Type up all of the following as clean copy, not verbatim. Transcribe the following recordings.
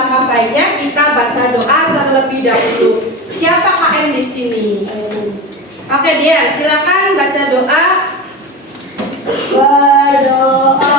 alangkah baiknya kita baca doa terlebih dahulu. Siapa KM di sini? Oke, Dian, silakan baca doa. Berdoa.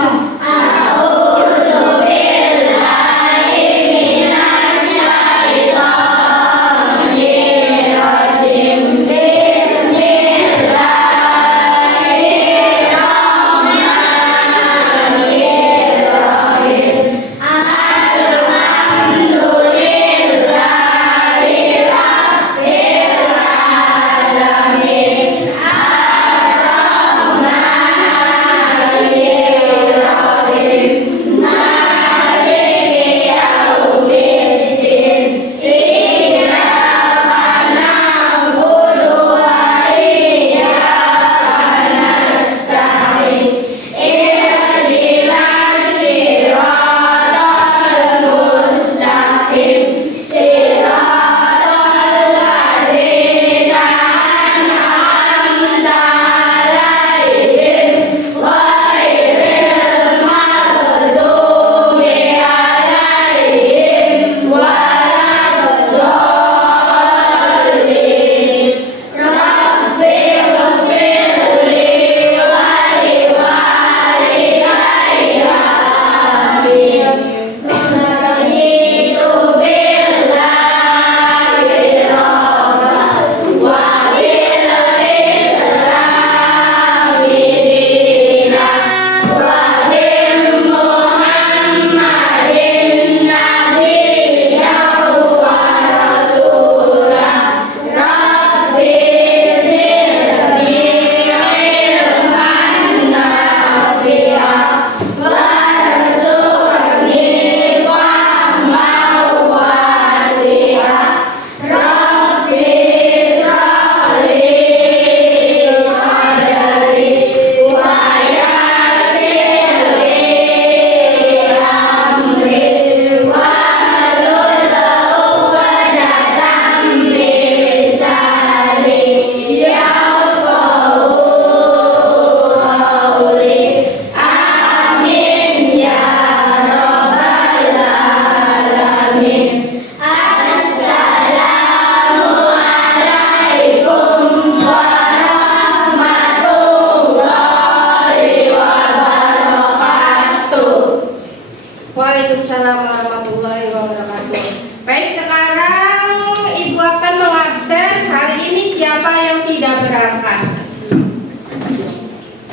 Waalaikumsalam warahmatullahi wabarakatuh. Baik, sekarang Ibu akan mengabsen hari ini siapa yang tidak berangkat.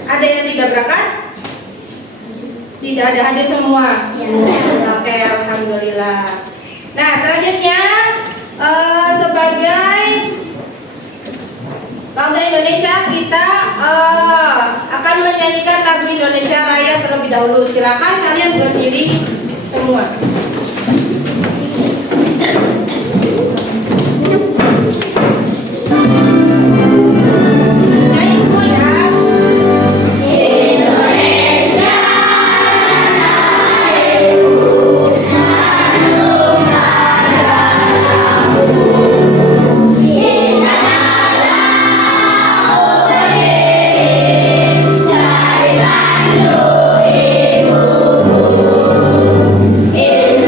Ada yang tidak berangkat? Tidak ada, hadir semua. Oke, alhamdulillah. Nah, selanjutnya sebagai bangsa Indonesia kita akan menyanyikan lagu Indonesia Raya terlebih dahulu. Silakan kalian berdiri semua. Indonesia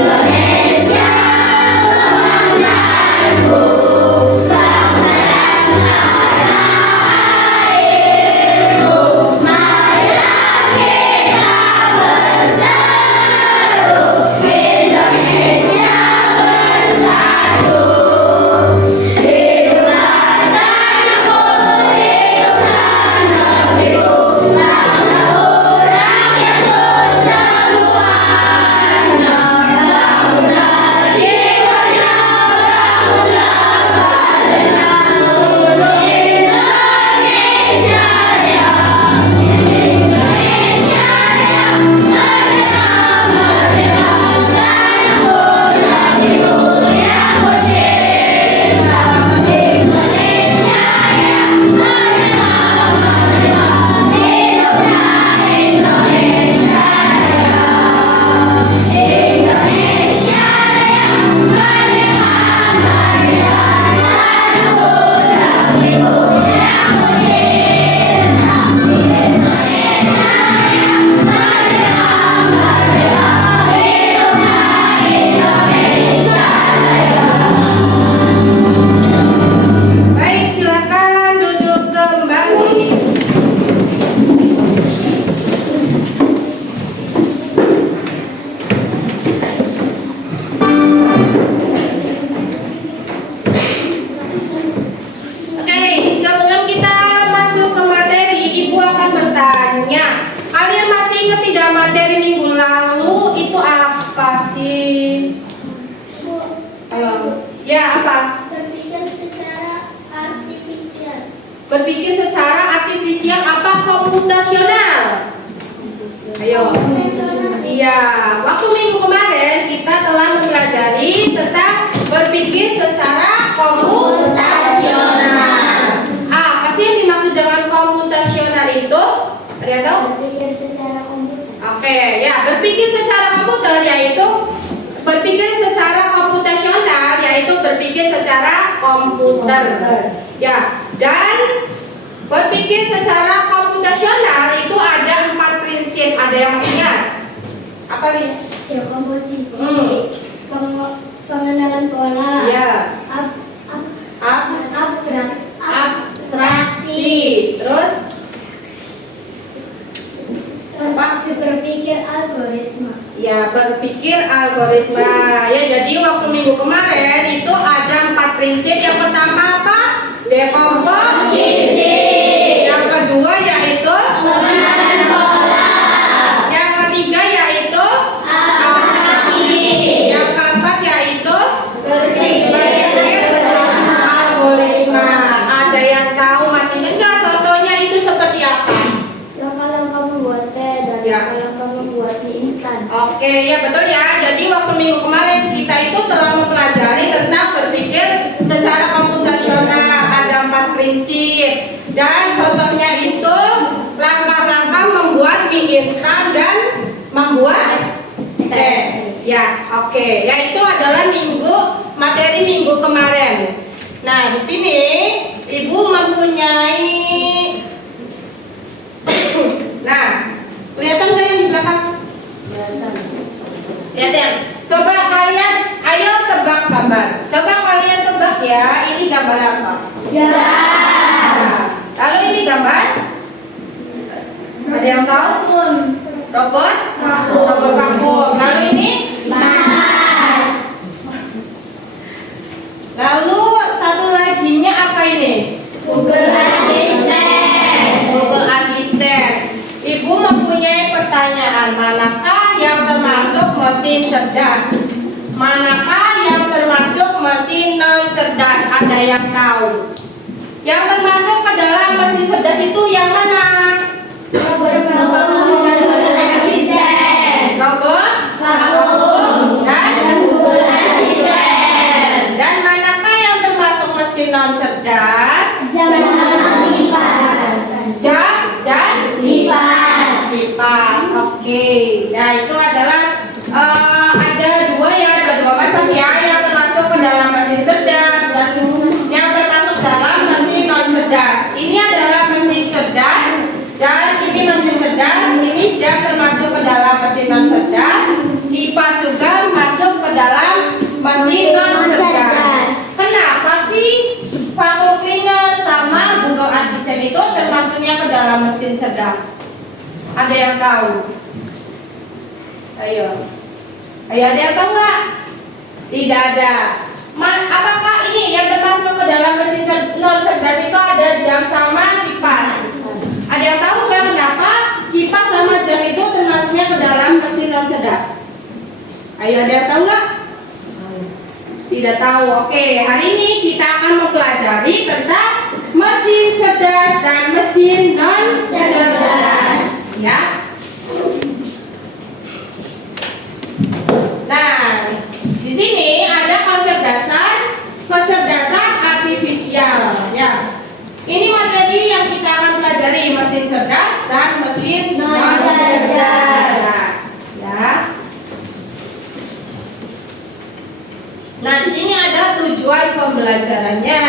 ya materi minggu lalu itu apa sih? Halo. Ya apa? Berpikir secara artifisial. Berpikir secara artifisial apa komputasional? Ayo. Iya, waktu minggu kemarin kita telah mempelajari tentang berpikir secara komputasional. Apa sih yang dimaksud dengan komputasional itu? Ada yang tahu? Berpikir secara komputer. Oke, ya, berpikir secara komputer yaitu berpikir secara komputasional yaitu berpikir secara komputer. Ya, dan berpikir secara komputasional itu ada 4 prinsip. Ada yang masih ingat? Apa nih? Ya, komposisi, pengenalan pola, Ya. Abstraksi. Terus apa? Berpikir algoritma. Ya, berpikir algoritma. Ya, jadi waktu minggu kemarin itu ada 4 prinsip. Yang pertama apa? Dekomposisi. Yang kedua yaitu Pengenalan pola. yang ketiga yaitu Abstraksi. yang keempat yaitu Berpikir secara algoritma. Ada yang tahu masih enggak contohnya itu seperti apa? langkah-langkah membuat teh dan Ya. langkah-langkah membuat mie instan. Oke, ya betul ya. Jadi waktu minggu kemarin kita itu telah mempelajari tentang berpikir secara komputasional. Ada 4 prinsip. Dan contohnya itu langkah-langkah membuat mie instan dan membuat teh. Ya, oke. Ya itu adalah materi minggu kemarin. Nah, di sini Ibu mempunyai nah, kelihatan nggak yang di belakang? Kelihatan. Coba kalian, ayo tebak gambar. Coba kalian tebak ya, ini gambar apa? Nah, lalu ini gambar? Ada yang tahu? Robot? Robot vakum. Lalu ini? Lalu satu laginya apa ini? Google Assistant. Google Assistant. Ibu mempunyai pertanyaan, manakah yang termasuk mesin cerdas? Manakah yang termasuk mesin non cerdas? Ada yang tahu? Yang termasuk ke dalam mesin cerdas itu yang mana? Google Assistant. Robot? Vakum. Dan? Google Assistant. Dan manakah yang termasuk mesin non cerdas? Jam sama kipas. Jam dan Kipas. kipas. Oke. Nah, itu adalah ada dua macam ya yang termasuk ke dalam mesin cerdas dan yang termasuk dalam mesin non cerdas. Ini adalah mesin cerdas dan ini mesin cerdas. Ini jam termasuk ke dalam mesin non cerdas. Kipas juga masuk ke dalam mesin non cerdas. Kenapa sih vacuum cleaner sama Google Assistant itu termasuknya ke dalam mesin cerdas? Ada yang tahu? Ayo, ada yang tahu nggak? Tidak ada. Apakah ini yang termasuk ke dalam mesin non cerdas itu ada jam sama kipas? Ada yang tahu nggak kenapa kipas sama jam itu termasuknya ke dalam mesin non cerdas? Ayo, ada yang tahu nggak? Tidak tahu. Oke, hari ini kita akan mempelajari tentang mesin cerdas dan mesin non cerdas. Ya. Nah, di sini ada konsep dasar kecerdasan artifisial. Ya. Ini materi yang kita akan pelajari mesin cerdas dan mesin non cerdas. Ya. Nah, di sini ada tujuan pembelajarannya.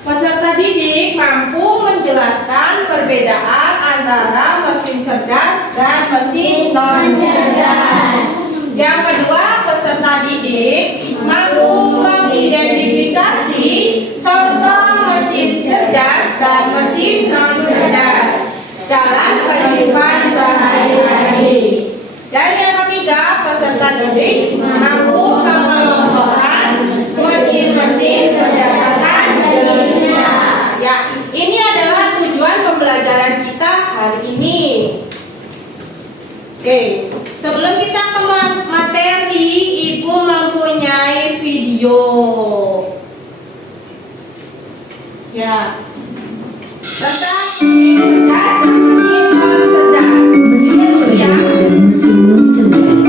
Peserta didik mampu menjelaskan perbedaan antara mesin cerdas dan mesin non cerdas. Yang kedua, peserta didik mampu mengidentifikasi contoh mesin cerdas dan mesin non cerdas dalam kehidupan sehari-hari. Dan yang ketiga, peserta didik mampu mengelompokkan mesin-mesin berdasarkan jenisnya. Ya, ini adalah tujuan pembelajaran kita hari ini. Oke, sebelum kita ke materi, Ibu mempunyai video. Ya. Tentang cerdas dan mesin non cerdas. Mesin cerdas dan mesin non cerdas.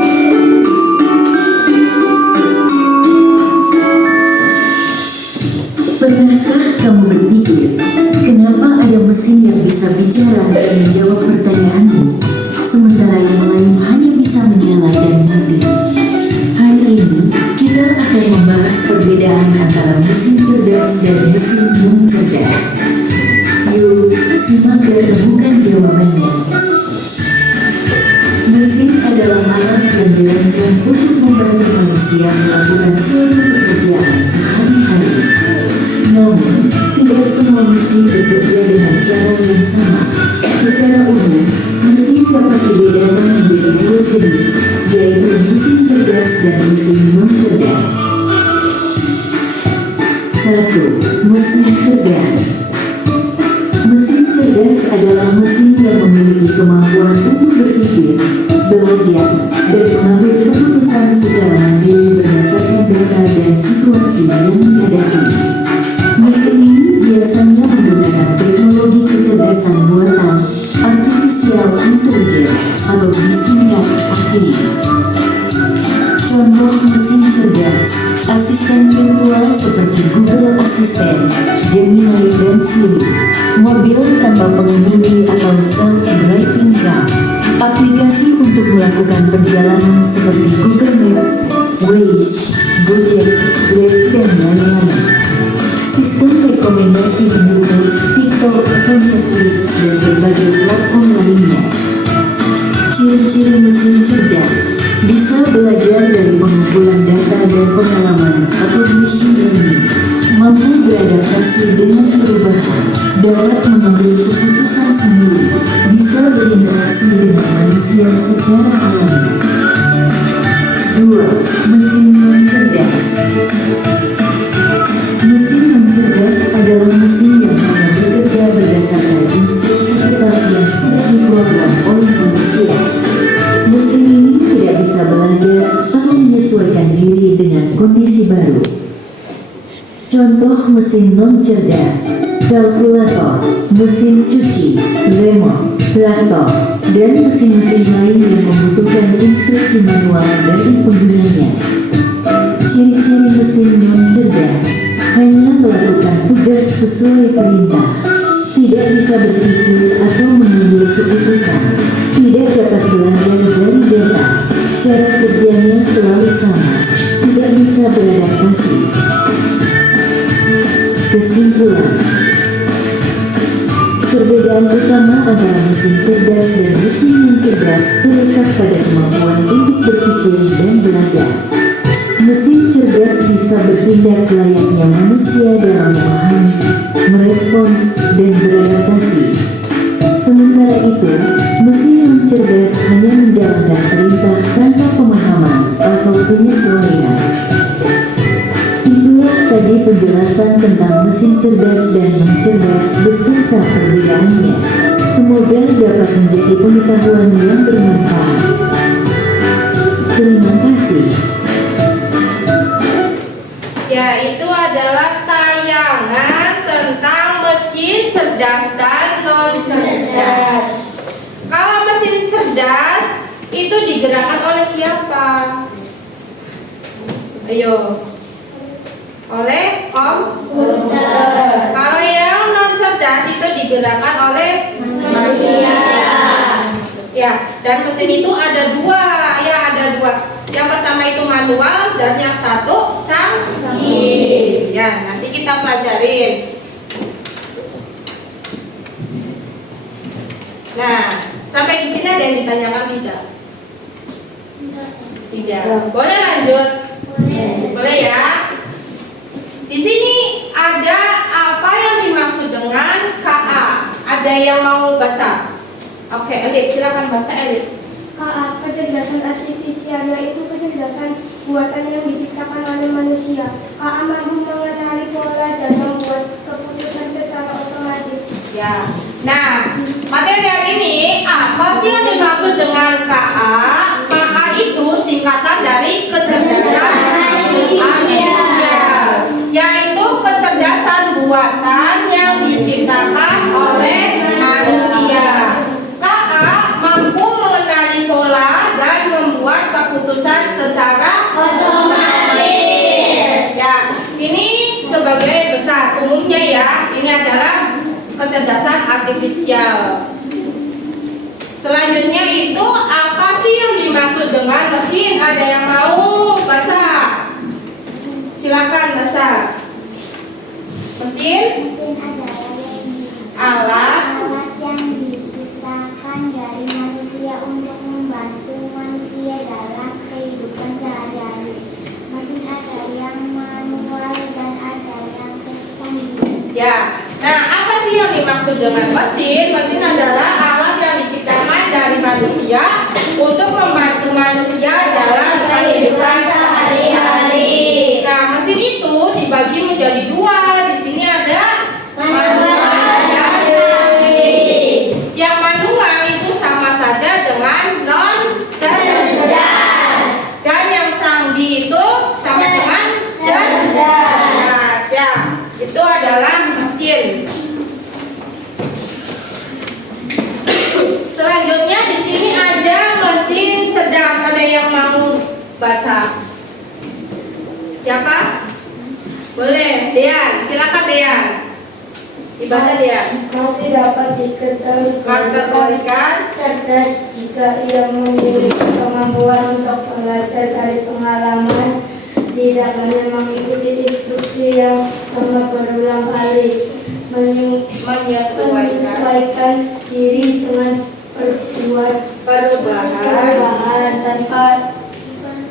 Pernahkah kamu berpikir, kenapa ada mesin yang bisa bicara dan menjawab pertanyaanmu, sementara yang lain hanya bisa menyala dan mati? Hari ini, kita akan membahas perbedaan antara mesin cerdas dan mesin non cerdas. Yuk, simak dan temukan jawabannya. Mesin adalah alat yang dirancang untuk membantu manusia melakukan suatu pekerjaan sehari-hari. Namun, tidak semua mesin bekerja dengan cara yang sama. Secara umum, mesin dapat dibedakan menjadi dua jenis, yaitu mesin cerdas dan mesin non cerdas. 1. Mesin cerdas. Mesin cerdas adalah mesin yang memiliki kemampuan untuk berpikir, belajar, dan mengambil keputusan secara mandiri berdasarkan data dan situasi yang dihadapi. Mesin ini biasanya menggunakan teknologi kecerdasan buatan, artificial intelligence, atau disingkat AI. Contoh mesin cerdas, asisten virtual seperti Google Assistant, Gemini, dan Siri, mobil tanpa pengemudi atau self-driving car, aplikasi untuk melakukan perjalanan seperti Google Maps, Waze, Gojek, Grab, dan lain-lain. Sistem rekomendasi di YouTube, TikTok, Netflix, dan berbagai platform lainnya. Ciri-ciri mesin cerdas bisa belajar dari pengumpulan data dan pengalaman atau machine learning, mampu beradaptasi dengan perubahan, dapat mengambil keputusan sendiri, bisa berinteraksi dengan manusia secara alami. 2. Mesin non cerdas. Mesin non cerdas adalah mesin yang hanya bekerja berdasarkan instruksi tetap yang sudah diprogram oleh manusia. Mesin ini tidak bisa belajar atau menyesuaikan diri dengan kondisi baru. Contoh mesin non cerdas: kalkulator, mesin cuci, remote, traktor, dan mesin-mesin lain yang membutuhkan instruksi manual dari penggunanya. Ciri-ciri mesin non cerdas: hanya melakukan tugas sesuai perintah, tidak bisa berpikir atau mengambil keputusan, tidak dapat belajar dari data, cara kerjanya selalu sama, tidak bisa beradaptasi. Kesimpulan: perbedaan utama antara mesin cerdas dan mesin non cerdas terletak pada kemampuan untuk berpikir dan belajar. Mesin cerdas bisa bertindak layaknya manusia dalam memahami, merespons, dan beradaptasi. Sementara itu, mesin non cerdas hanya menjalankan perintah tanpa pemahaman atau penyesuaian. Itulah tadi penjelasan tentang mesin cerdas dan non cerdas beserta perbedaannya. Semoga dapat menjadi pengetahuan yang bermanfaat. Terima kasih. Ya, itu adalah tayangan tentang mesin cerdas dan non cerdas. Kalau mesin cerdas itu digerakkan oleh siapa? Ayo. Oleh komputer. Kalau yang non cerdas itu digerakkan oleh manusia. Ya, dan mesin itu ada dua. Yang pertama itu manual dan yang satu canggih. Ya, nanti kita pelajarin. Nah, sampai di sini ada yang ditanyakan tidak? Tidak. Boleh lanjut? Boleh ya. Di sini ada apa yang dimaksud dengan KA? Ada yang mau baca? Oke, Elit, silakan baca, Elit. KA, kecerdasan artifisial, yaitu kecerdasan buatan yang diciptakan oleh manusia. KA mampu mengenali pola dan membuat keputusan secara otomatis. Ya. Nah, materi hari ini apa sih yang dimaksud dengan KA? dengan mesin. Ada yang mau baca? Silakan baca. Mesin Mesin adalah alat alat yang diciptakan dari manusia untuk membantu manusia dalam kehidupan sehari-hari. Mesin ada yang manual dan ada yang canggih. ya. Nah, apa sih yang dimaksud dengan mesin? Mesin adalah alat yang diciptakan dari manusia untuk membantu manusia dalam kehidupan sehari-hari. Nah, mesin itu dibagi menjadi dua. Di sini ada manual dan canggih. Yang manual itu sama saja dengan non cerdas. Dan yang canggih itu sama dengan cerdas. Ya, itu adalah mesin. Selanjutnya di sini ada mesin cerdas. Ada yang mau baca? Siapa? Boleh, Dean. Silakan Dean. Dibaca Dean. Masih dapat Kategorikan. cerdas jika ia memiliki kemampuan untuk belajar dari pengalaman, tidak hanya mengikuti instruksi yang sama berulang kali, menyesuaikan diri dengan perubahan tanpa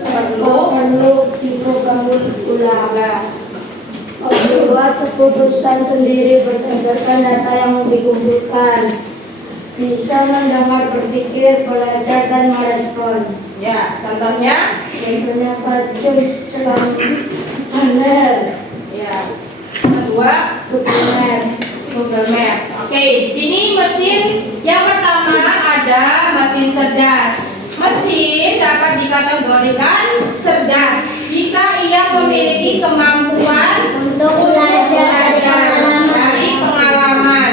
perlu diprogram ulang. Membuat keputusan sendiri berdasarkan data yang dikumpulkan, bisa mendengar, berpikir, belajar, dan merespon. Ya, contohnya. Contohnya Fajun panel Ya. Kedua, dokumen. Google Maps. Oke, di sini mesin yang pertama ada mesin cerdas. Mesin dapat dikategorikan cerdas jika ia memiliki kemampuan Untuk belajar dari pengalaman.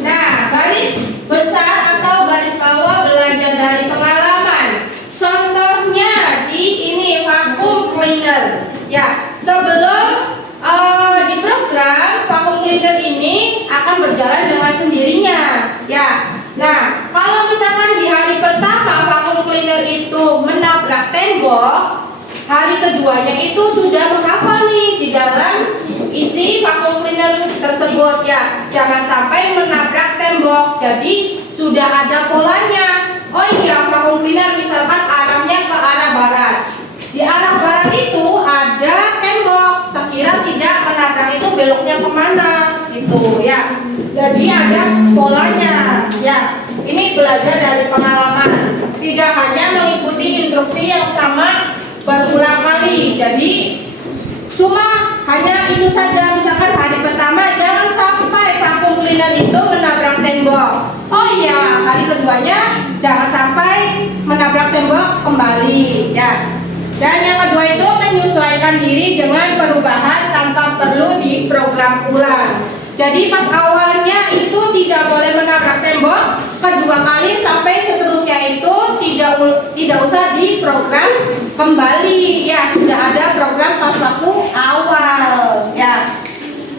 Nah, garis besar atau garis bawah belajar dari pengalaman. Contohnya di ini vacuum cleaner. Ya, sebelum diprogram vacuum cleaner ini akan berjalan dengan sendirinya. Ya. Nah, kalau misalkan di hari pertama vacuum cleaner itu menabrak tembok, hari keduanya itu sudah menghafal nih di dalam isi vacuum cleaner tersebut ya. Jangan sampai menabrak tembok. Jadi sudah ada polanya. Oh iya, vacuum cleaner misalkan arahnya ke arah barat. Di arah barat itu ada tembok. Sekira tidak menabrak itu beloknya kemana gitu ya. Jadi ada polanya ya. Ini belajar dari pengalaman. Tidak hanya mengikuti instruksi yang sama berulang kali. Jadi cuma hanya itu saja. Misalkan hari pertama jangan sampai vacuum cleaner itu menabrak tembok. Oh iya, hari keduanya jangan sampai menabrak tembok kembali ya. Dan yang kedua itu menyesuaikan diri dengan perubahan tanpa perlu diprogram ulang. Jadi pas awalnya itu tidak boleh menabrak tembok, kedua kali sampai seterusnya itu tidak usah diprogram kembali. Ya, sudah ada program pas waktu awal. Ya.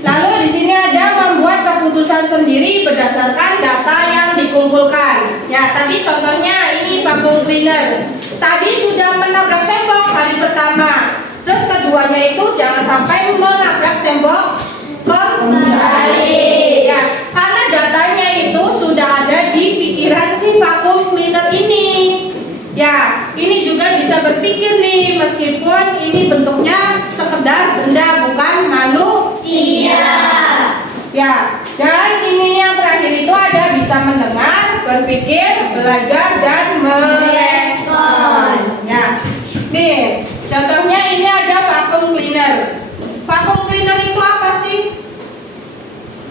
Lalu di sini ada membuat keputusan sendiri berdasarkan data yang dikumpulkan. Ya, tadi contohnya ini vacuum cleaner. Tadi sudah menabrak tembok hari pertama. Terus keduanya itu jangan sampai menabrak tembok kembali. Ya, karena datanya itu sudah ada di pikiran si vacuum cleaner ini. Ya, ini juga bisa berpikir nih meskipun ini bentuknya sekedar benda bukan manusia. Ya, dan ini yang terakhir itu ada bisa mendengar, berpikir, belajar dan merespon. Ya. Nih, contohnya ini ada vacuum cleaner. Vacuum cleaner itu apa sih?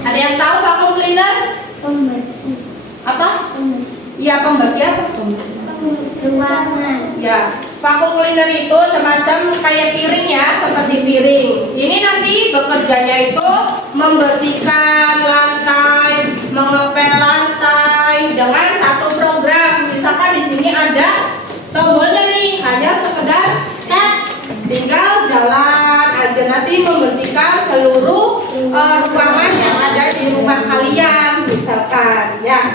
Ada yang tahu vacuum cleaner? pembersih. Apa? Pembersih. Iya, pembersih apa? Ruangan. Ya, vacuum cleaner itu semacam kayak piring ya, seperti piring. Ini nanti bekerjanya itu membersihkan lantai, mengepel lantai dengan satu program. Misalkan di sini ada tombolnya nih, hanya sekedar tap, tinggal jalan aja nanti membersihkan seluruh ruangan yang ada di rumah kalian, misalkan ya.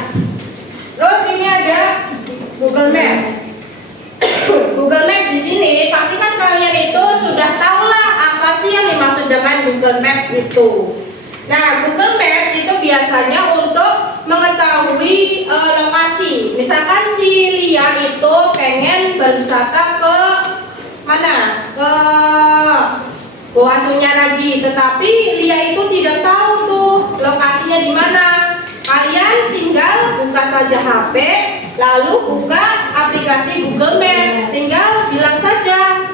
Terus ini ada Google Maps. Google dengan Google Maps itu. Nah, Google Maps itu biasanya untuk mengetahui lokasi. Misalkan si Lia itu pengen berwisata ke mana? Ke Goa Sunyaragi, tetapi Lia itu tidak tahu tuh lokasinya di mana. Kalian tinggal buka saja HP, lalu buka aplikasi Google Maps, tinggal bilang saja,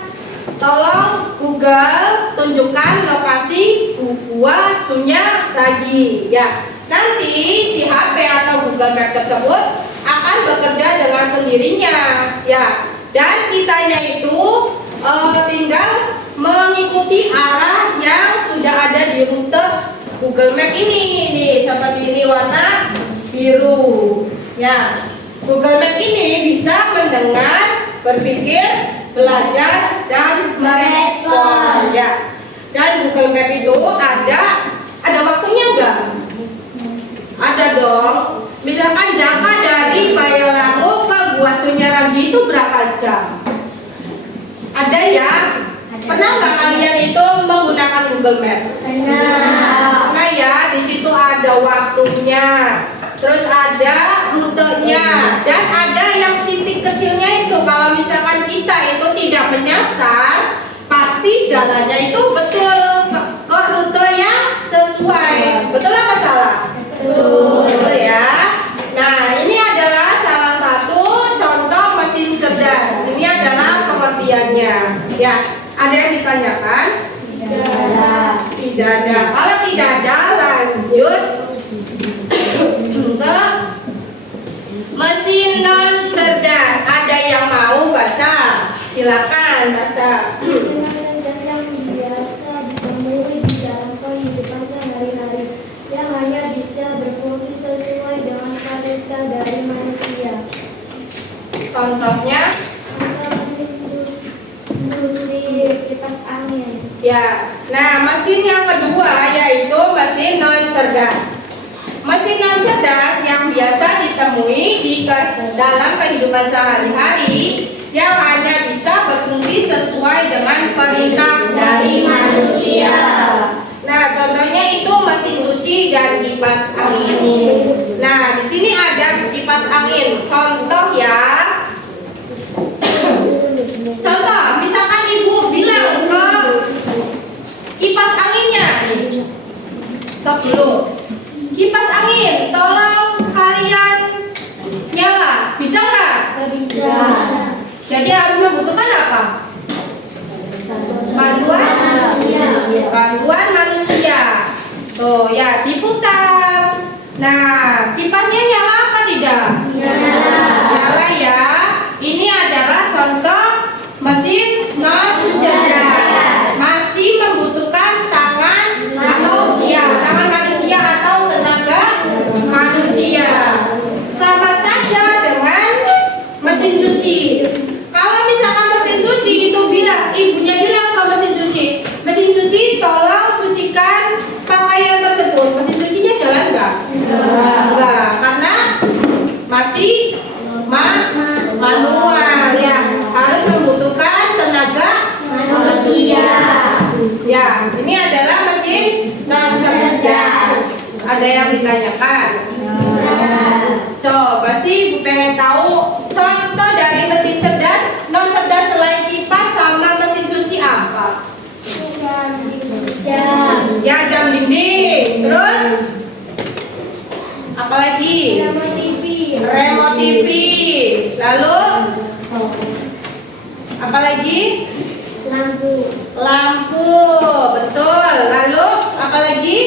tolong Google tunjukkan lokasi Gua Sunyaragi. Ya, nanti si HP atau Google Maps tersebut akan bekerja dengan sendirinya. Ya, dan kitanya itu tinggal mengikuti arah yang sudah ada di rute Google Map ini. Nih, seperti ini warna biru. Ya, Google Map ini bisa mendengar, berpikir, belajar, dan merespon. Ya, dan Google Map itu ada waktunya enggak? Ada dong. Misalkan jangka dari Bayolangu ke Gua Sunyaragi itu berapa jam? Ada ya? Pernah nggak kalian itu menggunakan Google Maps? Pernah. Nah ya, di situ ada waktunya, terus ada rutenya, dan ada yang titik kecilnya itu. Kalau misalkan kita itu tidak menyasar, pasti jalannya itu betul ke rute yang sesuai. Betul apa salah? Betul ya. Nah, ini adalah salah satu contoh mesin cerdas. Ini adalah pengertiannya. Ya, ada yang ditanyakan? Tidak ada. Kalau tidak ada, lanjut ke mesin non cerdas. Ada yang mau baca? Silakan baca. Yang biasa ditemui di dalam kehidupan sehari-hari yang hanya bisa berfungsi sesuai dengan kalender dari manusia. Contohnya? Mesin cuci, kipas angin. Ya, nah mesin yang kedua yaitu mesin non cerdas. Mesin non cerdas yang biasa ditemui di dalam kehidupan sehari-hari yang hanya bisa berfungsi sesuai dengan perintah dari manusia. Nah, contohnya itu mesin cuci dan kipas angin. Nah, di sini ada kipas angin. Contoh ya. Contoh, misalkan ibu bilang ke kipas anginnya, stop dulu. Kipas angin, tolong kalian nyala, bisa nggak? Nggak bisa. Jadi harus membutuhkan apa? Bantuan manusia. Bantuan manusia. Tuh ya, diputar. Nah, kipasnya nyala apa tidak? Nyala ya. Ini adalah contoh mesin non cerdas. Masih membutuhkan tangan manusia, tangan manusia atau tenaga manusia. Sama saja dengan mesin cuci. Kalau misalkan mesin cuci itu ibunya bilang ke mesin cuci tolong cucikan pakaian tersebut. Mesin cucinya jalan nggak? Enggak, karena masih manual ya, harus membutuhkan tenaga manusia. Ya, ini adalah mesin non cerdas. Ada yang ditanyakan? Coba sih ibu pengen tahu contoh dari mesin cerdas, non cerdas selain kipas sama mesin cuci apa? Jam. Ya, jam dinding. Terus apa lagi? Remote TV. Lalu apa lagi? Lampu. Betul. Lalu apa lagi?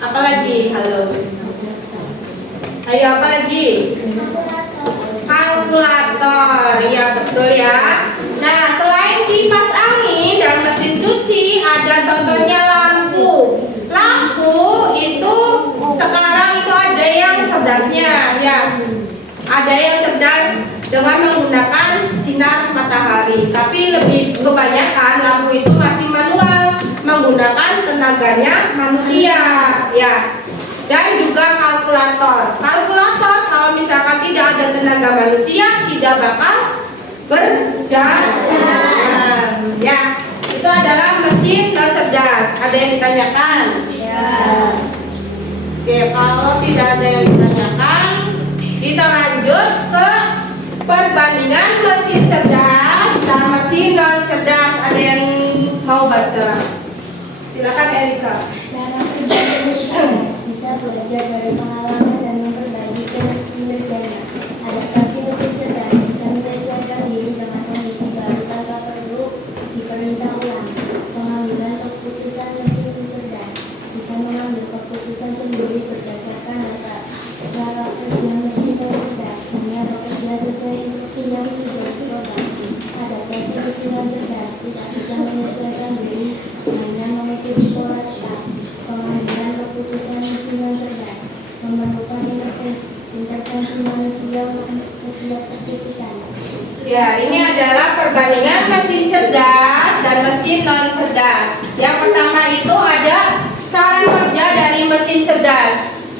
Apa lagi? Halo. Ayo, apa lagi? Kalkulator. Ya, betul ya. Nah, selain kipas angin dan mesin cuci, ada contohnya lampu. Lampu itu sekarang itu ada yang cerdasnya ya. Ada yang cerdas dengan menggunakan sinar matahari, tapi lebih kebanyakan lampu itu masih manual, menggunakan tenaganya manusia ya. Dan juga kalkulator. Kalkulator kalau misalkan tidak ada tenaga manusia tidak bakal berjalan ya. Itu ada mesin non cerdas. Ada yang ditanyakan? Ya. Oke, kalau tidak ada yang ditanyakan, kita lanjut ke perbandingan mesin cerdas dan mesin non cerdas. Ada yang mau baca? Silakan Erika. Cara kerja mesin cerdas bisa belajar dari pengalaman dan memperbaiki kinerjanya. Adaptasi mesin cerdas bisa menyesuaikan diri dengan kondisi baru tanpa perlu diperintah ulang. Pengambilan keputusan mesin cerdas bisa mengambil keputusan sendiri berdasarkan data. Cara kerja mesin cerdas hanya bekerja sesuai instruksi yang sudah diprogram. Adaptasi mesin cerdas tidak bisa menyesuaikan diri, hanya mengikuti pola tetap. Pengambilan keputusan mesin cerdas memerlukan intervensi manusia untuk setiap keputusan. Ya, ini adalah perbandingan mesin cerdas dan mesin non cerdas. Yang pertama itu ada cara kerja dari mesin cerdas.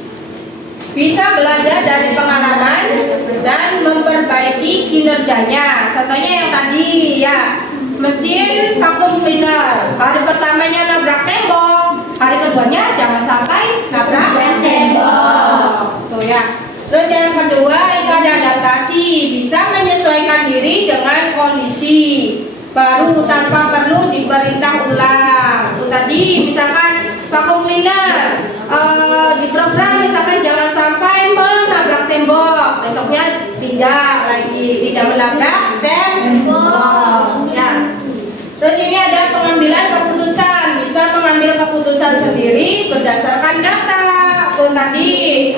Bisa belajar dari pengalaman dan memperbaiki kinerjanya. Contohnya yang tadi ya, mesin vacuum cleaner. Hari pertamanya nabrak tembok, hari keduanya jangan sampai nabrak tembok. Tuh ya. Terus yang kedua itu ada adaptasi, bisa menyesuaikan diri dengan kondisi baru tanpa perlu diperintah ulang. Itu tadi misalkan vacuum cleaner di program misalkan jangan sampai menabrak tembok, besoknya tidak menabrak tembok. Ya. Terus ini ada pengambilan keputusan, bisa mengambil keputusan sendiri berdasarkan data. Tuh tadi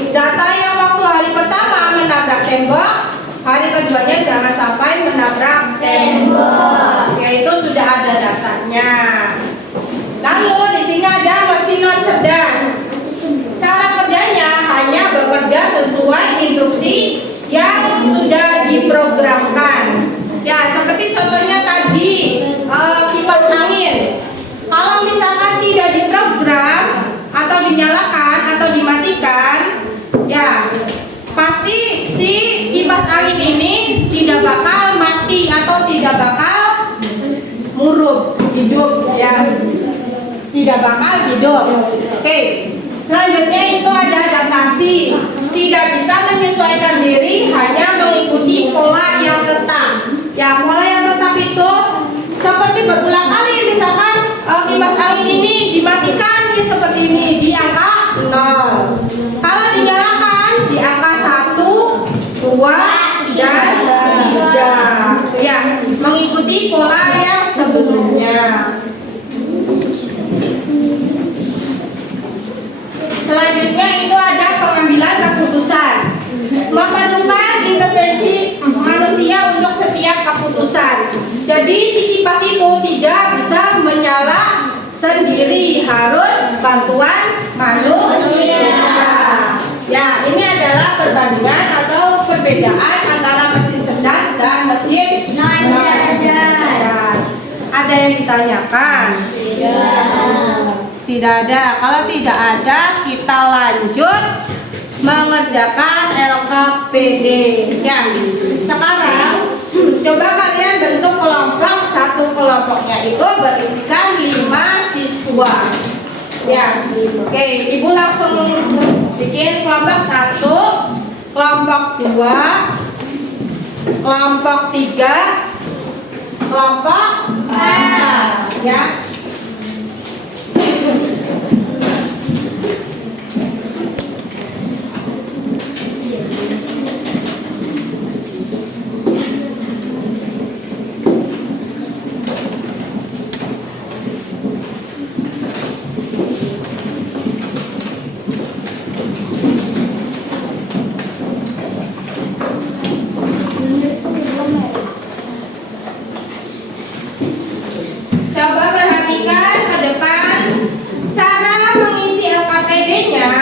data yang waktu hari pertama menabrak tembok, hari keduanya jangan sampai menabrak tembok. Yaitu sudah ada datanya. Lalu di sini ada mesin non cerdas. Cara kerjanya hanya bekerja sesuai instruksi yang sudah diprogramkan. Ya, seperti contohnya tadi kipas angin. Kalau misalkan tidak diprogram atau dinyalakan atau dimatikan, ya pasti si kipas angin ini tidak bakal mati atau tidak bakal murub hidup, ya tidak bakal hidup. Oke, selanjutnya itu ada adaptasi, tidak bisa menyesuaikan diri, hanya mengikuti pola yang tetap. Ya, pola yang tetap itu seperti berulang kali, misalkan kipas angin ini dimatikan ya seperti ini di angka 0. Kalau dinyalakan di angka 1, 2, dan 3. Ya, mengikuti pola yang sebelumnya. Selanjutnya itu ada pengambilan keputusan. Memerlukan intervensi manusia untuk setiap keputusan. Jadi si kipas itu tidak bisa menyala sendiri, harus bantuan manusia. Ya, ini adalah perbandingan atau perbedaan antara mesin cerdas dan mesin non cerdas. Ada yang ditanyakan? Tidak ada. Kalau tidak ada, kita lanjut mengerjakan LKPD. Ya, sekarang coba kalian bentuk kelompok. Satu kelompoknya itu berisikan 5 siswa. Ya, oke. Ibu langsung bikin kelompok 1, kelompok 2, kelompok 3, kelompok 4. Ya. Coba perhatikan ke depan cara mengisi LKPD-nya.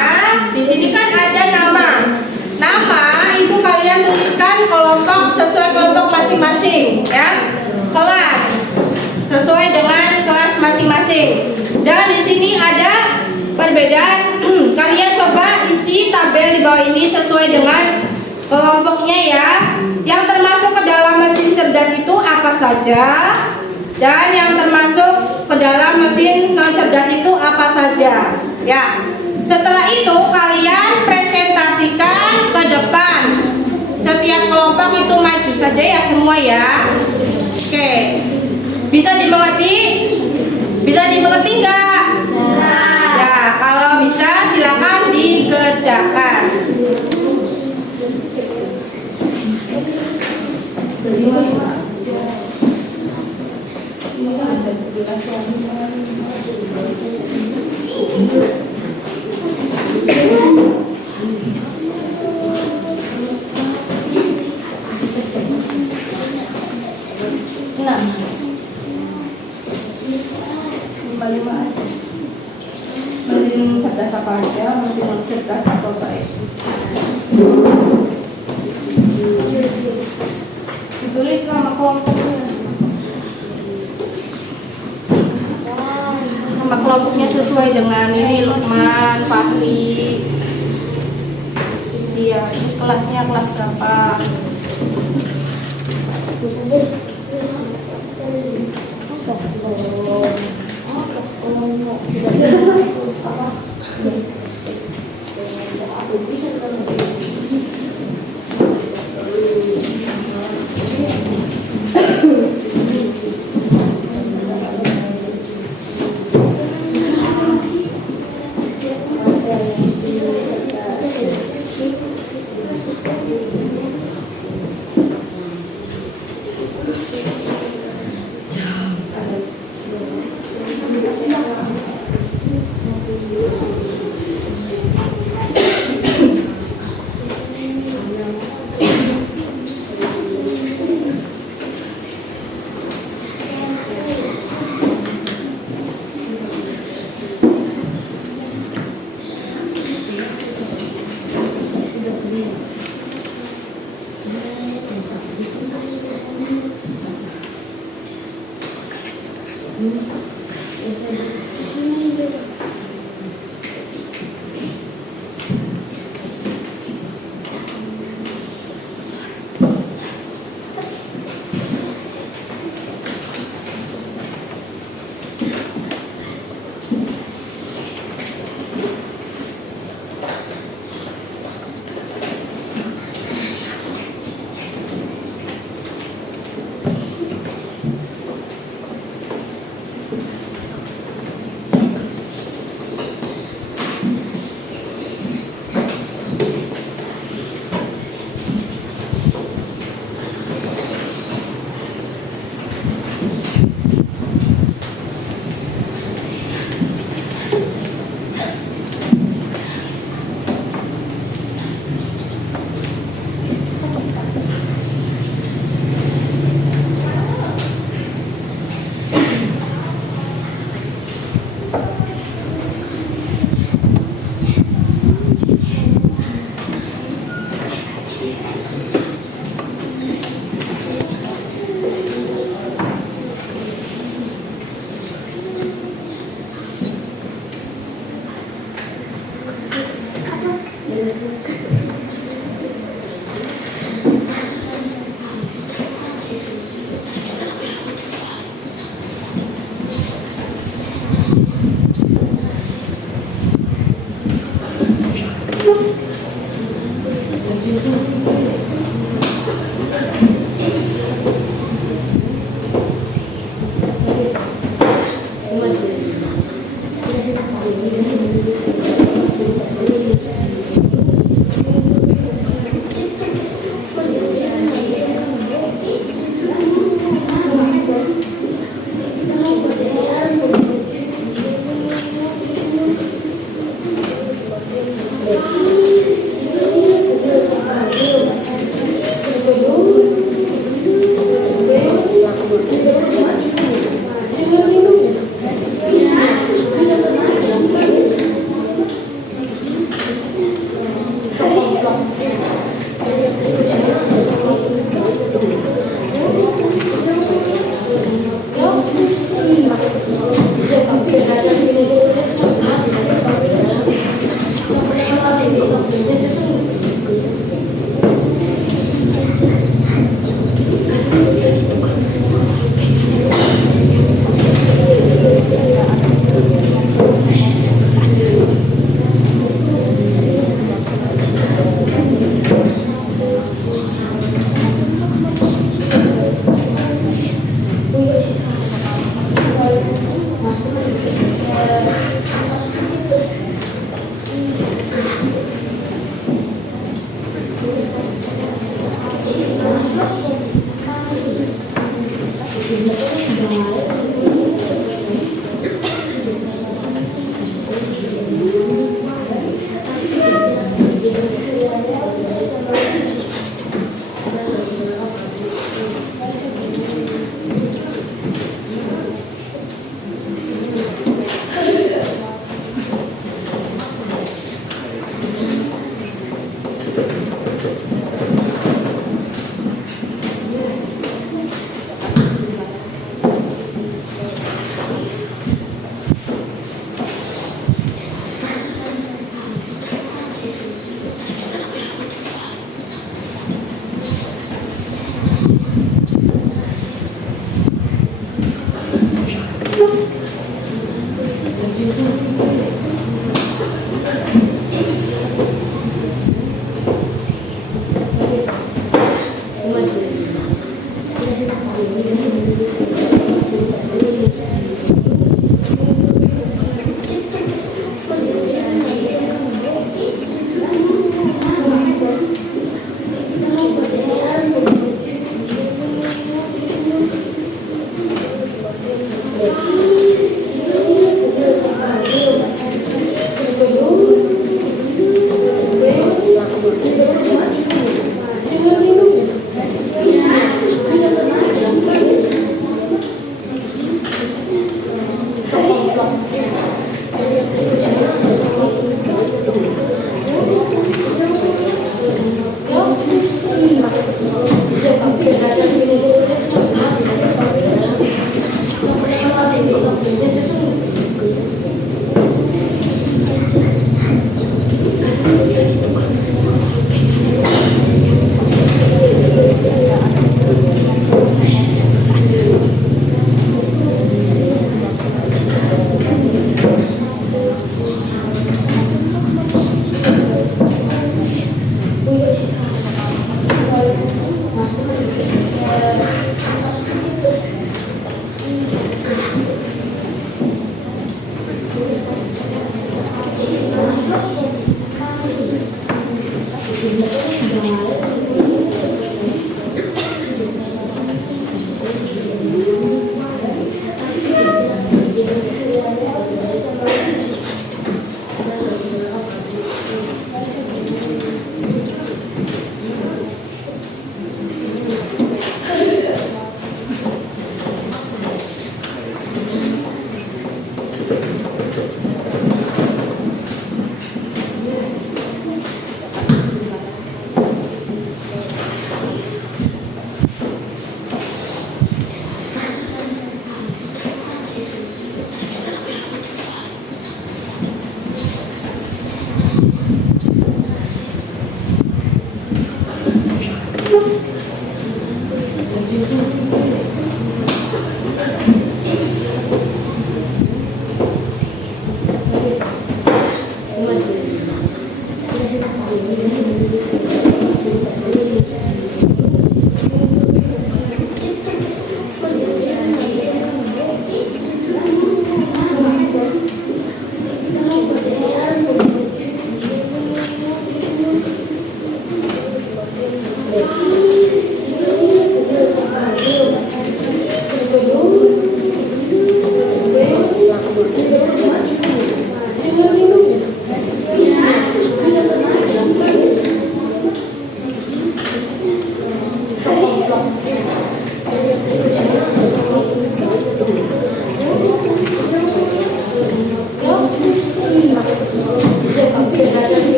Di sini kan ada nama. Nama itu kalian tuliskan kelompok sesuai kelompok masing-masing, ya. Kelas sesuai dengan kelas masing-masing. Dan di sini ada perbedaan. Kalian coba isi tabel di bawah ini sesuai dengan kelompoknya ya. Yang termasuk ke dalam mesin cerdas itu apa saja? Dan yang termasuk ke ke dalam mesin non cerdas itu apa saja. Ya. Setelah itu kalian presentasikan ke depan. Setiap kelompok itu maju saja ya semua ya. Oke. Bisa dimengerti? Bisa dimengerti enggak? Ya, kalau bisa silakan dikerjakan. Mesin cerdas apa aja, mesin non cerdas atau baik. Ditulis nama kelompoknya. Nama kelompoknya sesuai dengan ini Lukman, Fahri. Iya, terus kelasnya kelas berapa?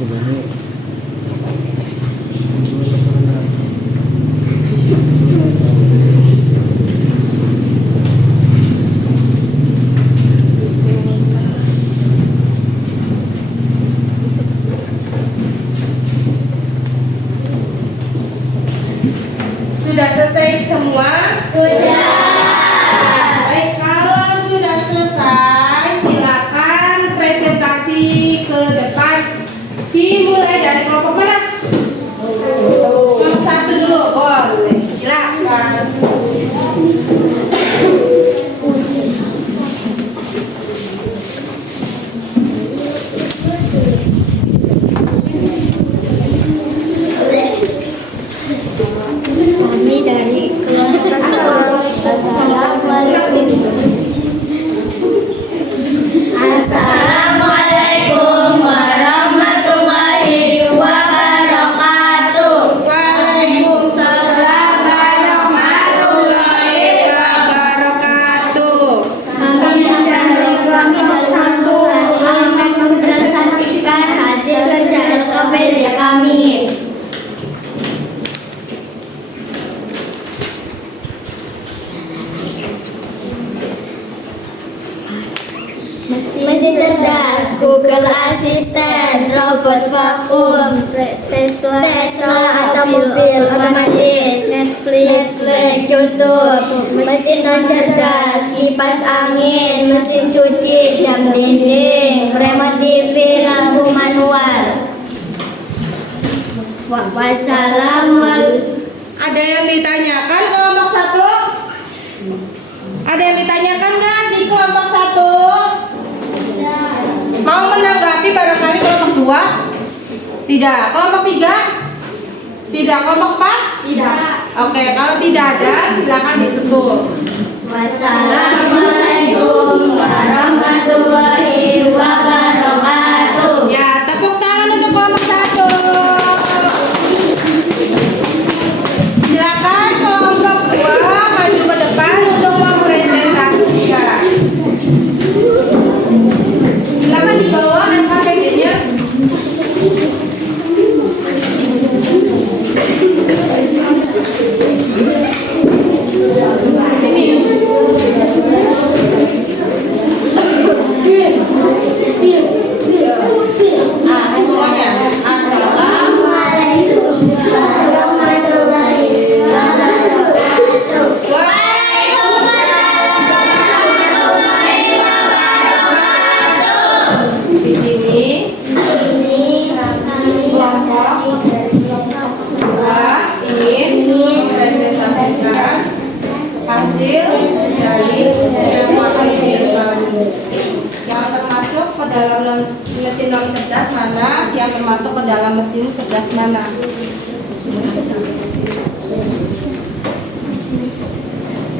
Sudah selesai semua? Sudah. Baik, kalau sudah selesai, silakan presentasi ke depan. Dimulai dari kelompok mana? Kelompok 1 dulu, boleh. Silakan. Kami dari kelompok Assalamualaikum warahmatullahi wabarakatuh. Waalaikumsalam warahmatullahi wabarakatuh. Kami dari kelompok 1 akan mempresentasikan hasil kerja LKPD kami. Mesin cerdas, Google Assistant, robot vakum, Tesla otomobil otomatis, Netflix, YouTube, mesin non cerdas, kipas angin, mesin cuci, jam dinding, remote TV, lampu manual. Wassalamualaikum. Ada yang ditanyakan kelompok 1? Ada yang ditanyakan nggak di kelompok 1? Mau menanggapi barangkali kelompok 2? Tidak. Kelompok 3? Tidak. Kelompok 4? Tidak. Oke, kalau tidak ada silakan ditutup. Wassalamualaikum warahmatullahi wabarakatuh. Ya, tepuk tangan untuk kelompok 1. Silakan kelompok 2 maju ke depan untuk mempresentasikan. Silakan dibawa LKPD-nya. Semuanya. Assalamualaikum warahmatullahi wabarakatuh. Di sini Ini kami kelompok dari kelompok 2 ingin mempresentasikan hasil dari LKPD kami yang termasuk ke dalam mesin non cerdas mana, yang termasuk ke dalam mesin cerdas mana.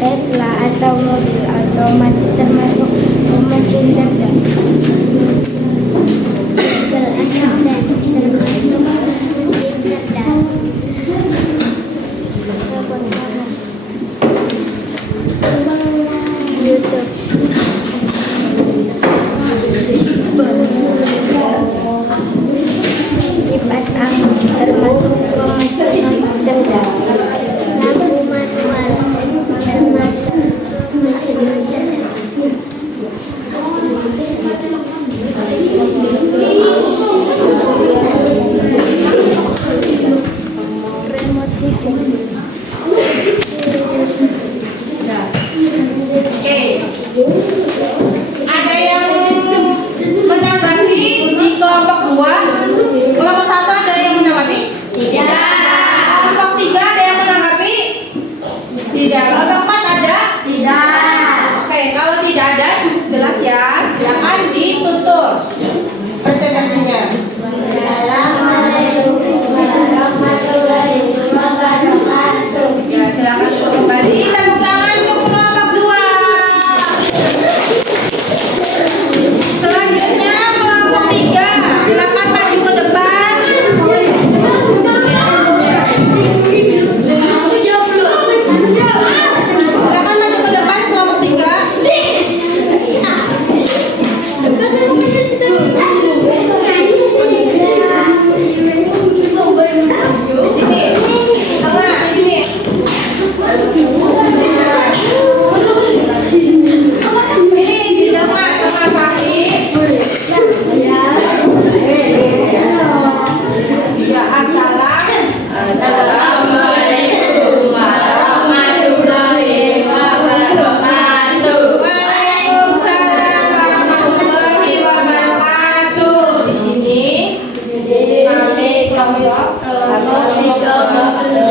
Tesla atau mobil otomatis termasuk mesin cerdas. Google Assistant termasuk mesin cerdas. YouTube. Kipas angin termasuk mesin cerdas. Lampu manual termasuk mesin cerdas. Remote TV. Oke. Ada yang menanggapi di kelompok 2? Kelompok 1 ada yang menanggapi? Tidak. Kelompok 3 ada yang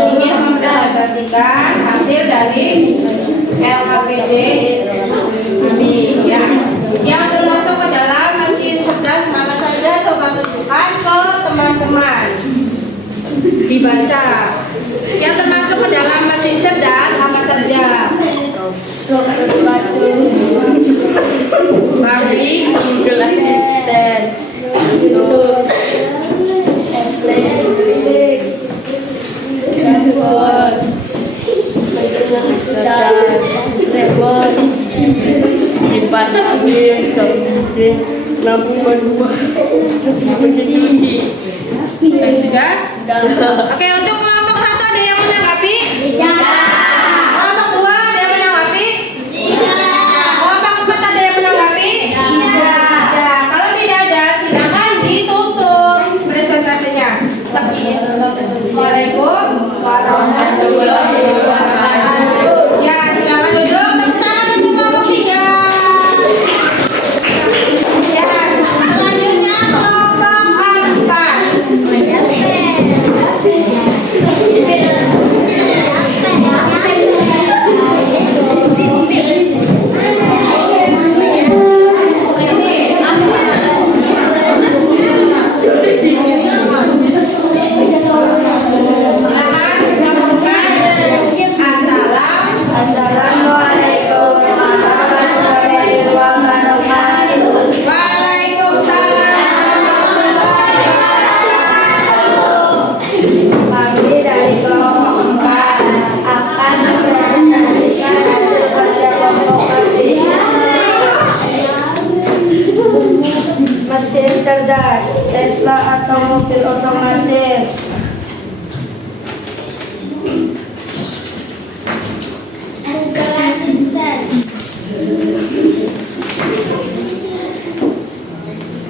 Ingin mempresentasikan hasil dari LKPD kami ya. Yang termasuk ke dalam mesin cerdas mana saja coba tunjukkan ke teman-teman. Dibaca. Yang termasuk ke dalam mesin cerdas apa saja? Bagi gelas asisten. Kipas angin, kemudian lampu kedua, mesin cuci. Sudah? Oke, untuk kelompok 1 ada yang menanggapi? Kelompok 2 ada yang menanggapi? Kelompok 4 ada yang menanggapi? Tidak. Kalau tidak ada, silakan ditutup presentasinya. Assalamualaikum warahmatullahi wabarakatuh. Ya, silakan duduk. Tepuk tangan untuk kelompok 3. Ya, selanjutnya kelompok 4. Assalamualaikum warahmatullahi wabarakatuh. Waalaikumsalam warahmatullahi wabarakatuh. Kami dari kelompok 4 akan mempresentasikan hasil kerja kelompok kami. Mesin cerdas, Tesla atau mobil otomatis.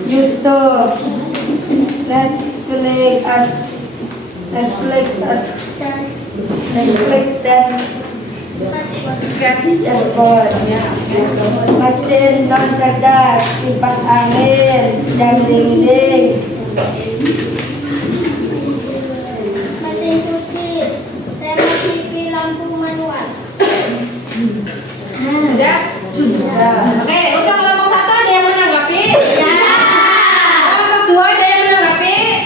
YouTube, Netflix dan Jargon. Mesin non cerdas, kipas angin, dan dinding. Mesin cuci, remote TV, lampu manual. Sudah? Oke, untuk kelompok 1 ada yang menanggapi? Kelompok 2 ada yang menanggapi?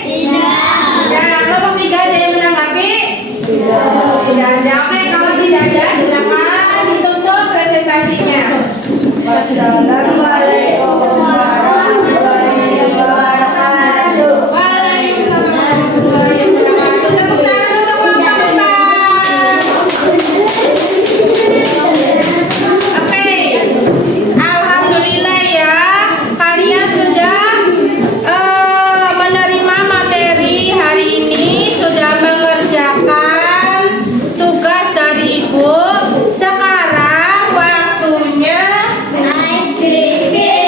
Ya, kelompok 3 ada yang menanggapi? Tidak ada. Oke, kalau tidak ada, silakan ditutup presentasinya. Wassalamualaikum warahmatullahi wabarakatuh. Waalaikumsalam warahmatullahi wabarakatuh. Tepuk tangan untuk kelompok 4. Oke, alhamdulillah ya, kalian sudah menerima materi hari ini, sudah mengerjakan tugas dari ibu. Sekarang waktunya Ice cream.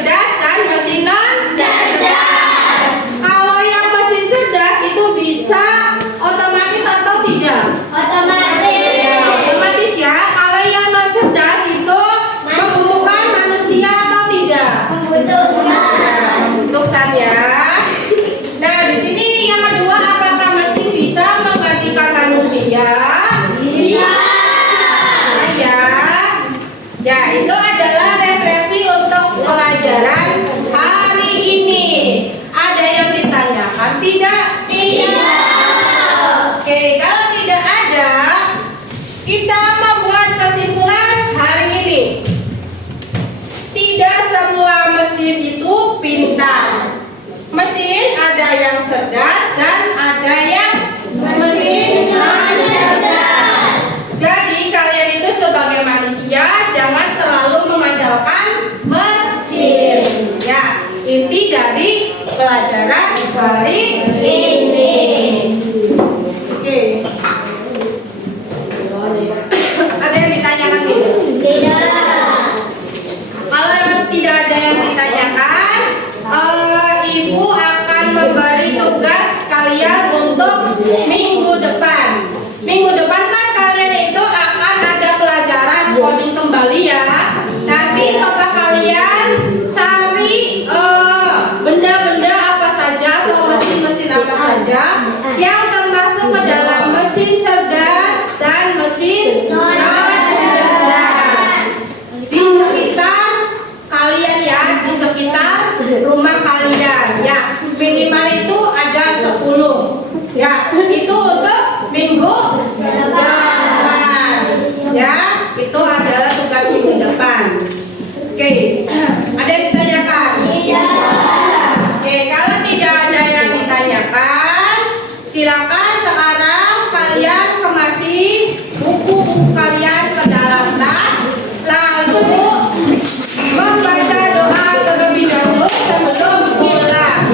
cerdas dan mesin non cerdas. Kalau yang mesin cerdas itu bisa otomatis atau tidak? Ya, otomatis ya. Kalau yang non cerdas itu membutuhkan manusia atau tidak? Membutuhkan ya. Nah, di sini yang kedua, apakah mesin bisa menggantikan manusia? Bisa. Ya. Ya, itu adalah refleksi untuk pelajaran hari ini. Ada yang ditanyakan tidak? Tidak. Oke, kalau tidak ada, kita membuat kesimpulan hari ini. Tidak semua mesin itu pintar. Mesin ada yang cerdas dan ada yang mesin non cerdas. Jadi kalian itu sebagai manusia jangan terlalu mengandalkan mesin. Ya, inti dari pelajaran hari ini. Oke. Ada yang ditanyakan tidak? Kalau tidak ada yang ditanyakan, Ibu akan memberi tugas kalian untuk minggu depan. Minggu depan kan kalian itu akan ada pelajaran coding kembali ya. Nanti coba kalian cari benda-benda apa saja atau mesin-mesin apa saja yang termasuk ke dalam mesin cerdas dan mesin non cerdas di sekitar kalian ya, di sekitar rumah kalian ya. Minimal itu ada 10 ya. Itu untuk minggu depan ya. Itu adalah tugas minggu depan. Oke, ada yang ditanyakan? Tidak. Oke, kalau tidak ada yang ditanyakan, silakan sekarang kalian kemasi buku-buku kalian ke dalam tas, lalu membaca doa terlebih dahulu sebelum pulang.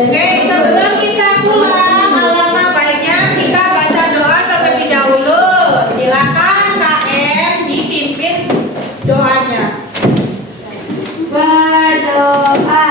Oke, sebelum kita pulang, alangkah baiknya kita baca doa terlebih dahulu. Silakan KM dipimpin doanya. Berdoa.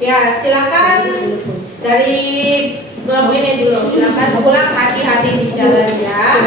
Ya, silakan dari kelompok ini dulu. Silakan pulang hati-hati di jalan ya.